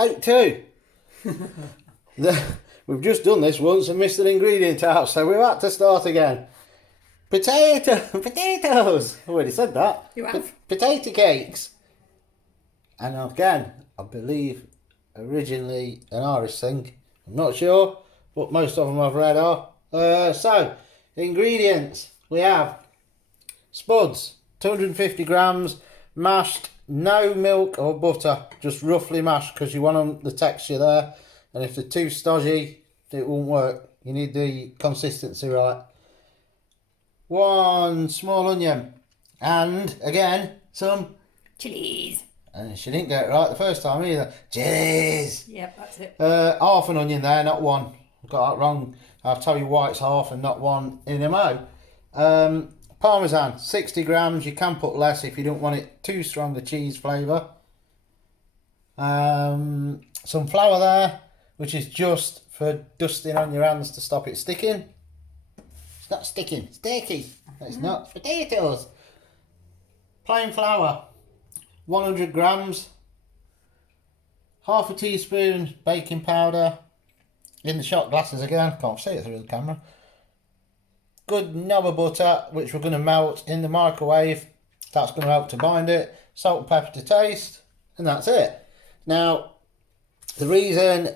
Take two. We've just done this once and missed an ingredient out, so we've had to start again. Potatoes. I already said that. You have. Potato cakes. And again, I believe originally an Irish thing. I'm not sure, but most of them I've read are. So, ingredients. We have spuds, 250 grams, mashed, no milk or butter, just roughly mashed because you want the texture there. And if they're too stodgy, it won't work. You need the consistency right. 1 small onion. And again, some Chilies. and she didn't get it right the first time either. Chilies. Yep, that's it. Half an onion there, not one. I got that wrong. I'll tell you why it's half and not one in a mo. Parmesan, 60 grams. You can put less if you don't want it too strong a cheese flavour. Some flour there, which is just for dusting on your hands to stop it sticking. It's not sticking, it's sticky. It's not. Potatoes. Plain flour, 100 grams. Half a teaspoon baking powder. In the shot glasses again, can't see it through the camera. Good knob of butter, which we're going to melt in the microwave. That's going to help to bind it. Salt and pepper to taste, and that's it. Now, the reason...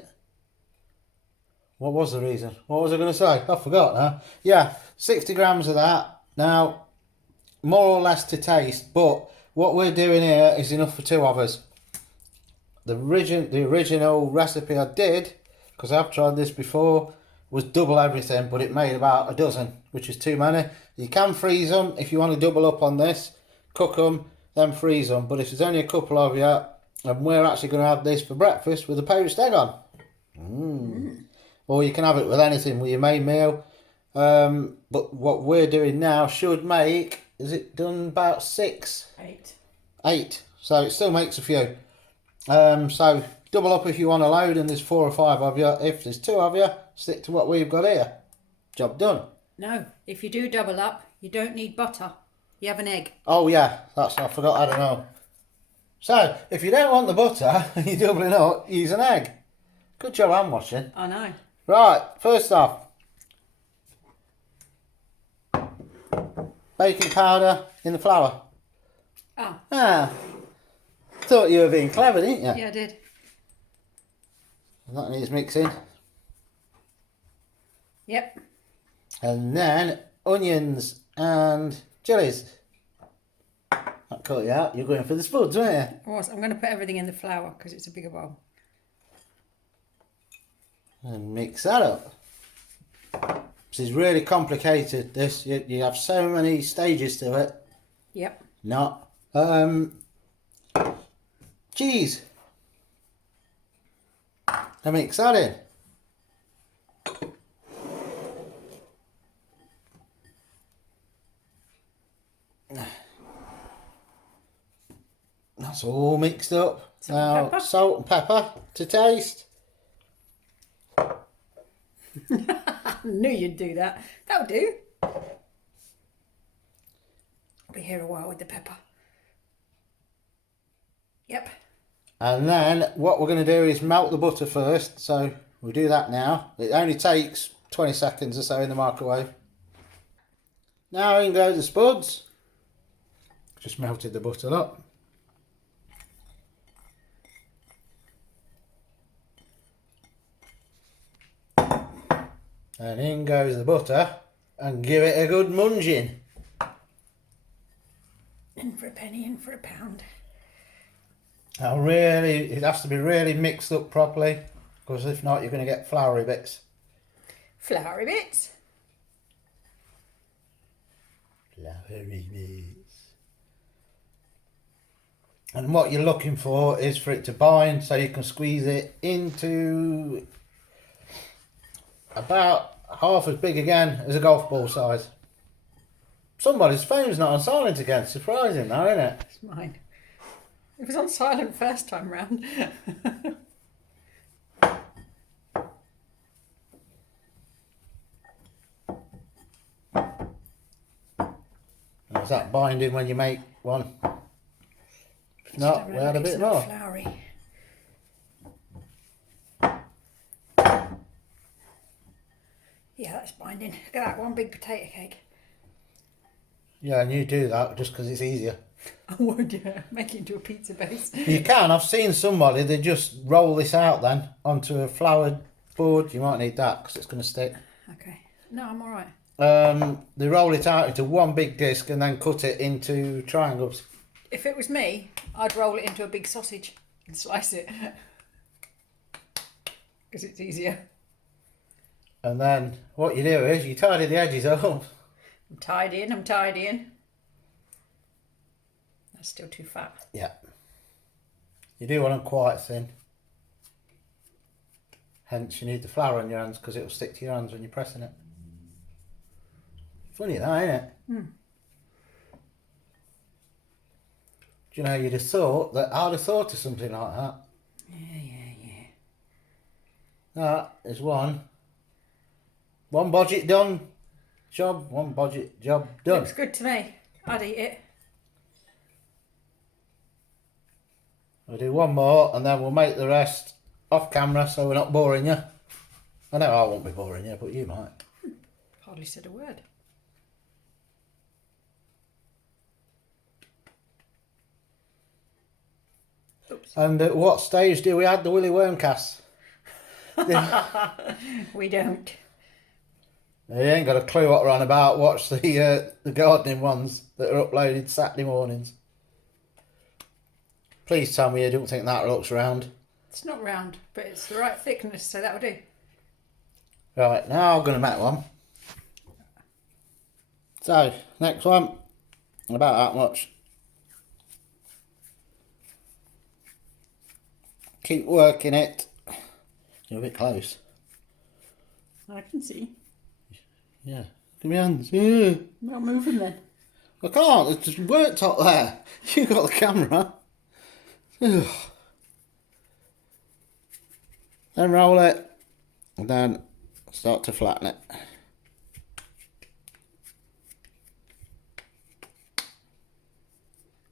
What was the reason? What was I going to say? I forgot now. Yeah, 60 grams of that. Now, more or less to taste, but what we're doing here is enough for 2 of us. The original recipe I did, because I've tried this before, was double everything, but it made about a dozen, which is too many. You can freeze them if you want to double up on this, cook them, then freeze them. But if there's only a couple of you, and we're actually going to have this for breakfast with a poached egg on. Or you can have it with anything, with your main meal. But what we're doing now should make, is it done about 6? 8. So it still makes a few. So double up if you want a load and there's 4 or 5 of you. If there's 2 of you, stick to what we've got here. Job done. No, if you do double up, you don't need butter. You have an egg. Oh yeah, I forgot, I don't know. So, if you don't want the butter and you're doubling up, use an egg. Good job hand washing. I know. Right, first off, baking powder in the flour. Oh. Thought you were being clever, didn't you? Yeah, I did. And that needs mixing. Yep. And then onions and chilies. That caught you out. You're going for the spuds, weren't you? I'm going to put everything in the flour because it's a bigger bowl. And mix that up. This is really complicated. This you have so many stages to it. Yep. Not. Cheese. And mix that in. That's all mixed up. Now, salt and pepper to taste. I knew you'd do that. That'll do. I'll be here a while with the pepper. Yep. And then what we're going to do is melt the butter first. So we'll do that now. It only takes 20 seconds or so in the microwave. Now in go the spuds. Just melted the butter up. And in goes the butter, and give it a good munging. In for a penny, in for a pound. Now really, it has to be really mixed up properly, because if not you're going to get floury bits. Floury bits. Floury bits. And what you're looking for is for it to bind, so you can squeeze it into about half as big again as a golf ball size. Somebody's phone's not on silent again. Surprising now, isn't it? It's mine. It was on silent first time round. Is that binding when you make one? If not, we had a bit more. Floury. it's binding. Look at that, one big potato cake. Yeah, and you do that just because it's easier. I would, yeah. Make it into a pizza base. You can. I've seen somebody, they just roll this out then onto a floured board. You might need that because it's going to stick. Okay. No, I'm alright. They roll it out into one big disc and then cut it into triangles. If it was me, I'd roll it into a big sausage and slice it. Because it's easier. And then what you do is you tidy the edges up. I'm tidying. That's still too fat. Yeah. You do want them quite thin. Hence you need the flour on your hands because it will stick to your hands when you're pressing it. Funny that, ain't it? Hmm. Do you know, you'd have thought that I'd have thought of something like that. Yeah. That is one budget done job, one budget job done. Looks good to me. I'd eat it. We'll do one more and then we'll make the rest off camera so we're not boring you. I know I won't be boring you, but you might. Hardly said a word. Oops. And at what stage do we add the Willy Wormcast? We don't. You ain't got a clue what we're on about. Watch the gardening ones that are uploaded Saturday mornings. Please tell me you don't think that looks round. It's not round, but it's the right thickness, so that'll do. Right, now I'm going to make one. So, next one, about that much. Keep working it. You're a bit close. I can see. Yeah, give me hands. Yeah. Not moving then. I can't, it's just worked up there. You got the camera. Ugh. Then roll it, and then start to flatten it.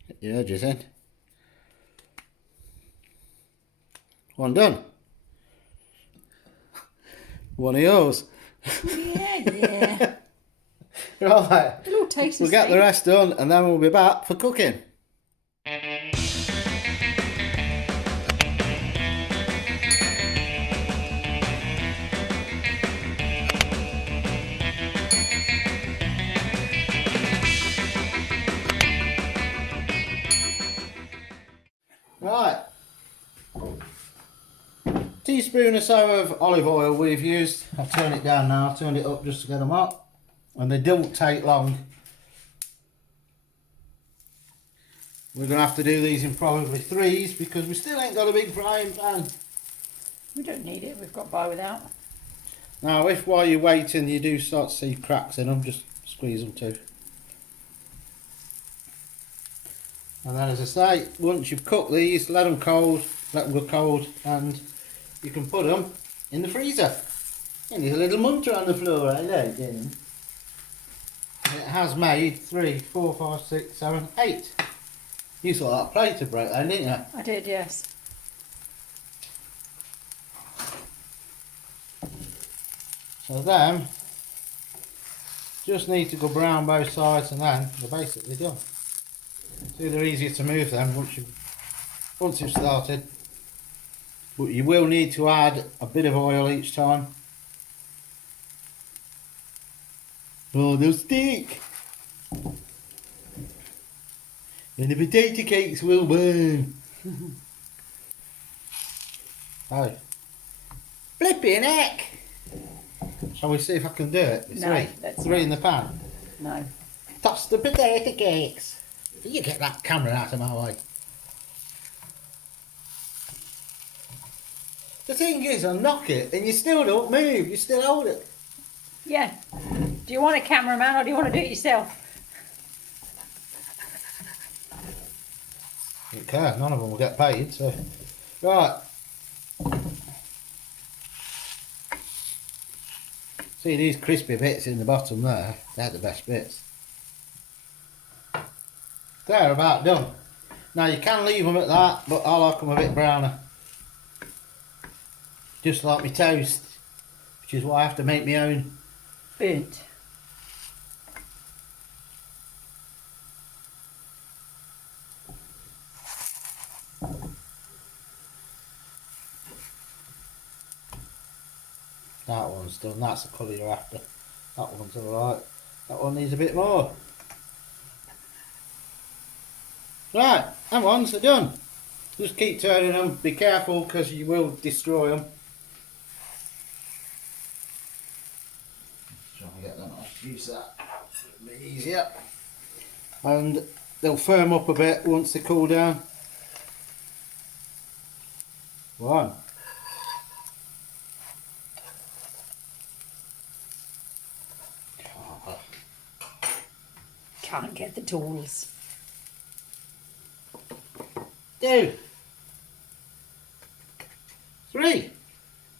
Get your edges in. One done. One of yours. Yeah. Right. A little tasty. We'll get the rest done and then we'll be back for cooking. Right. Teaspoon or so of olive oil we've used. I've turned it down now, I've turned it up just to get them hot. And they don't take long. We're going to have to do these in probably threes because we still ain't got a big frying pan. We don't need it, we've got by without. Now if while you're waiting you do start to see cracks in them, just squeeze them too. And then as I say, once you've cooked these, let them cold, let them go cold, and you can put them in the freezer. And there's a little munter on the floor, I like it. It has made 3, 4, 5, 6, 7, 8. You saw that plate of bread then, didn't you? I did, yes. So them just need to go brown both sides and then they're basically done. See, they're easier to move then once you've started. But you will need to add a bit of oil each time. Oh, they'll stick! And the potato cakes will burn. Oh. Flipping heck! Shall we see if I can do it? It's No, three. let's Three not. in the pan. No. Toss the potato cakes. You get that camera out of my way. The thing is, I knock it and you still don't move. You still hold it. Yeah. Do you want a cameraman or do you want to do it yourself? You can. None of them will get paid. So, right. See these crispy bits in the bottom there? They're the best bits. They're about done. Now you can leave them at that, but I like them a bit browner. Just like my toast, which is why I have to make my own burnt. That one's done. That's the colour you're after. That one's alright. That one needs a bit more. Right, that one's done. Just keep turning them. Be careful because you will destroy them. Try and get them off. Use that. It'll be easier. And they'll firm up a bit once they cool down. One. Can't get the tools. 2. 3.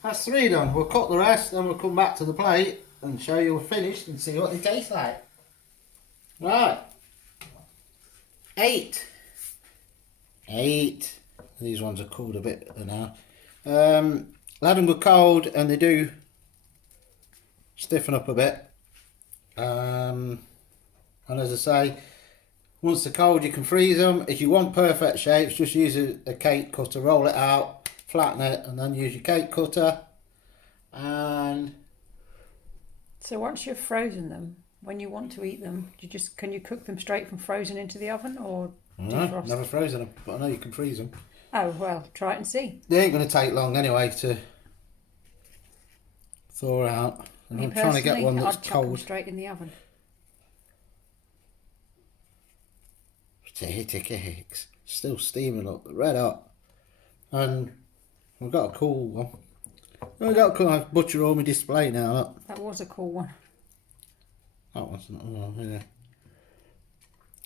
That's 3 done. We'll cut the rest, then we'll come back to the plate and show you we're finished and see what they taste like. Right. 8. 8. These ones are cooled a bit now. Let them go cold and they do stiffen up a bit. And as I say, once they're cold you can freeze them. If you want perfect shapes, just use a cake cutter, roll it out, flatten it, and then use your cake cutter. And So once you've frozen them, when you want to eat them, can you cook them straight from frozen into the oven or defrost? never frozen them, but I know you can freeze them. Oh well, try it and see. They ain't going to take long anyway to thaw out. And I'm trying to get one that's I'd chuck them cold. straight in the oven. Potato cakes, still steaming up, red hot. And we've got a cool one. We've got a cool butcher on my display now. Look. That was a cool one. That one's not. Oh, yeah.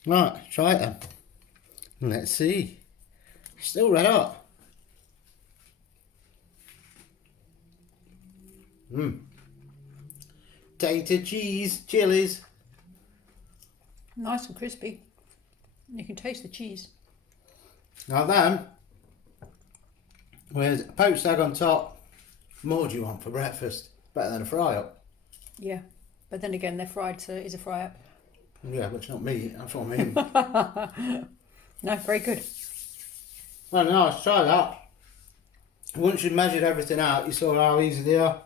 Right, try it then. Let's see. Still red hot. Potato cheese, chilies. Nice and crispy. You can taste the cheese. Now then, with a poached egg on top, what more do you want for breakfast? Better than a fry up. Yeah, but then again, they're fried, so it is a fry up. Yeah, but it's not meat, that's what I mean. No, very good. Well, nice, try that. Once you've measured everything out, you saw how easy they are.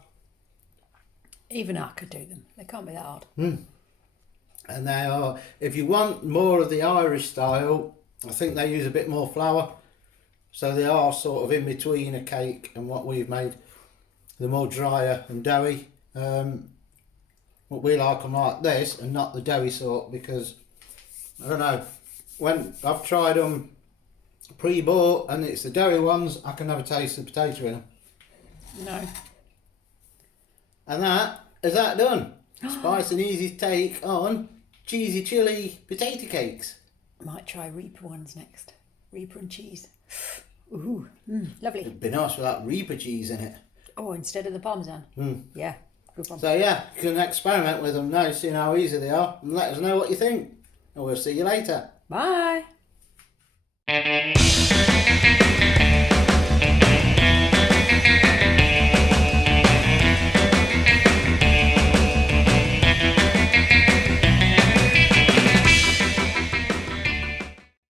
Even I could do them. They can't be that hard. And they are, if you want more of the Irish style, I think they use a bit more flour. So they are sort of in between a cake and what we've made. They're more drier and doughy. What we like them like this and not the doughy sort because, I don't know, when I've tried them pre-bought and it's the doughy ones, I can never taste the potato in them. No. And that is that done. Spice and easy take on cheesy chili potato cakes. Might try Reaper ones next. Reaper and cheese. Ooh, lovely. It'd be nice with that Reaper cheese in it. Oh, instead of the Parmesan. Yeah, good one. So yeah, you can experiment with them now, seeing how easy they are, and let us know what you think. And we'll see you later. Bye.